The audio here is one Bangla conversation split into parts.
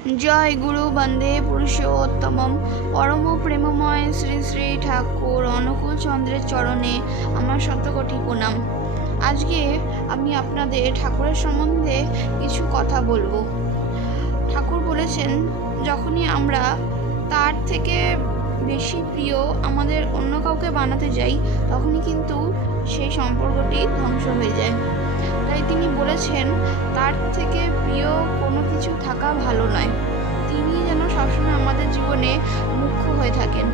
জয় গুরু বন্দে পুরুষোত্তমম পরম প্রেমময় শ্রী শ্রী ঠাকুর অনুকূল চন্দ্রের চরণে আমার শতকোটি প্রণাম। আজকে আমি আপনাদের ঠাকুরের সম্বন্ধে কিছু কথা বলবো। ঠাকুর বলেছেন, যখনই আমরা তার থেকে বেশি প্রিয় আমাদের অন্য কাউকে বানাতে যাই, তখনই কিন্তু সেই সম্পর্কটি ধ্বংস হয়ে যায়। তাই তিনি বলেছেন, তার থেকে প্রিয় কোনো কিছু থাকা ভালো নয়। তিনি যেন সবসময় আমাদের জীবনে মুখ্য হয়ে থাকেন।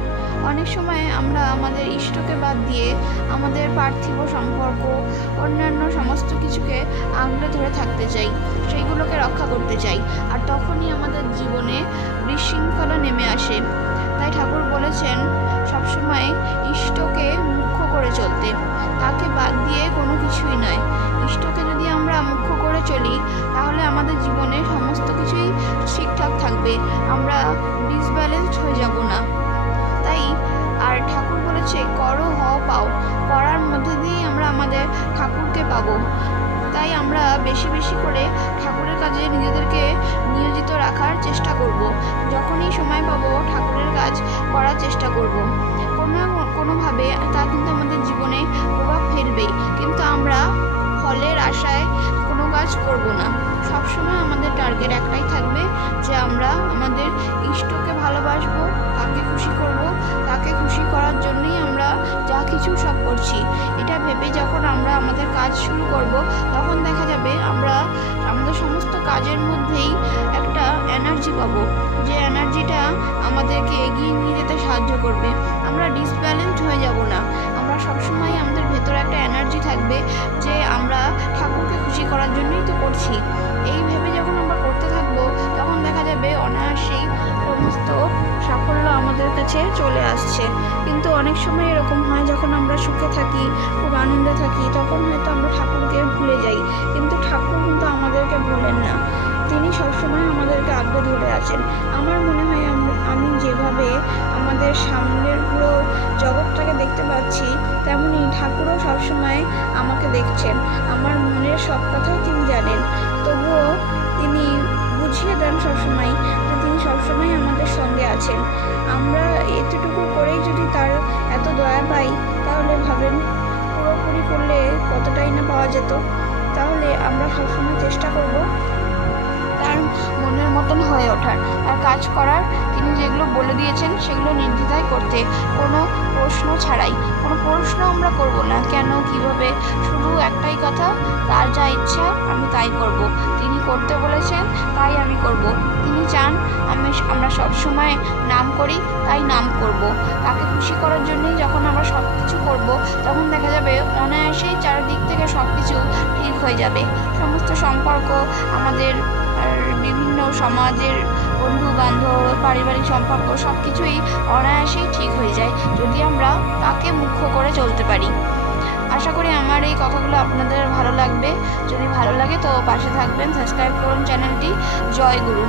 অনেক সময় আমরা আমাদের ইষ্টকে বাদ দিয়ে আমাদের পার্থিব সম্পর্ক, অন্যান্য সমস্ত কিছুকে আঁকড়ে ধরে থাকতে চাই, সেইগুলোকে রক্ষা করতে চাই, আর তখনই আমাদের জীবনে বিশৃঙ্খলা নেমে আসে। তাই ঠাকুর বলেছেন, সবসময় ইষ্টকে মুখ্য করে চলতে, তাকে বাদ দিয়ে কোনো কিছুই নয়। ইষ্টকে যদি আমরা মুখ্য করে চলি, তাহলে আমাদের জীবনে সমস্ত কিছুই ঠিকঠাক থাকবে, আমরা ডিসব্যালেন্সড হয়ে যাব না। তাই আর ঠাকুর বলেছে, করো হও পাও, করার মধ্যে দিয়েই আমরা আমাদের ঠাকুরকে পাবো। তাই আমরা বেশি বেশি করে ঠাকুরের কাজে নিজেদেরকে নিয়োজিত রাখার চেষ্টা করব। যখনই সময় পাবো ঠাকুরের কাজ করার চেষ্টা করব। কোনোভাবে তা কিন্তু আমাদের জীবনে প্রভাব ফেলবেই, কিন্তু আমরা ফলের আশায় কোনো কাজ করব না। সবসময় আমাদের টার্গেট একটাই থাকবে, যে আমরা আমাদের ইষ্টকে ভালোবাসবো, তাকে খুশি করব, তাকে খুশি করার জন্যই আমরা যা কিছু সব করছি। এটা ভেবে যখন আমরা আমাদের কাজ শুরু করব, তখন দেখা যাবে আমরা আমাদের সমস্ত কাজের মধ্যেই একটা এনার্জি পাবো, যে এনার্জিটা আমাদেরকে এগিয়ে নিয়ে যেতে সাহায্য করবে। আমরা ডিসব্যালেন্সড হয়ে যাব না। আমরা সবসময় আমাদের ভেতরে একটা এনার্জি থাকবে, যে আমরা ঠাকুরকে খুশি করার জন্যই তো করছি। এই ভেবে যখন আমরা করতে থাকবো, তখন দেখা যাবে অনায়াসেই সমস্ত সাফল্য আমাদের কাছে চলে আসছে। কিন্তু অনেক সময় এরকম হয়, যখন আমরা সুখে থাকি, খুব আনন্দে থাকি, তখন হয়তো আমরা ঠাকুরকে ভুলে যাই। কিন্তু ঠাকুর কিন্তু আমাদেরকে ভোলেন না, তিনি সবসময় আমাদেরকে আঁকড়ে ধরে আছেন। আমার মনে হয় আমি যেভাবে আমাদের সামনের পুরো জগৎটাকে দেখতে পাচ্ছি, তেমনি ঠাকুরও সবসময় আমাকে দেখছেন। আমার মনের সব কথাই তিনি জানেন, তবুও তিনি বুঝিয়ে দেন সবসময় যে তিনি সবসময় আমাদের সঙ্গে আছেন। আমরা এতটুকু করেই যদি তার এত দয়া পাই, তাহলে ভাবেন পুরোপুরি করলে কতটাই না পাওয়া যেত। তাহলে আমরা সবসময় চেষ্টা করব তার মনের মতন হয়ে ওঠার আর কাজ করার। তিনি যেগুলো বলে দিয়েছেন সেগুলো নির্দ্বিধায় করতে, কোনো প্রশ্ন ছাড়াই। কোনো প্রশ্ন আমরা করব না, কেন, কিভাবে, শুধু একটাই কথা, তার যা ইচ্ছা আমি তাই করব। তিনি করতে বলেছেন, তাই আমি করব। তিনি চান আমরা সব সময় নাম করি, তাই নাম করব। তাকে খুশি করার জন্যই যখন আমরা সব কিছু করবো, তখন দেখা যাবে অনায়াসেই চারিদিক থেকে সব কিছু ঠিক হয়ে যাবে। সমস্ত সম্পর্ক, আমাদের বিভিন্ন সমাজের বন্ধু বান্ধব, পারিবারিক সম্পর্ক, সব কিছুই অনায়াসেই ঠিক হয়ে যায়, যদি আমরা তাকে মুখ্য করে চলতে পারি। আশা করি আমার এই কথাগুলো আপনাদের ভালো লাগবে। যদি ভালো লাগে তো পাশে থাকবেন, সাবস্ক্রাইব করুন চ্যানেলটি। জয় গুরু।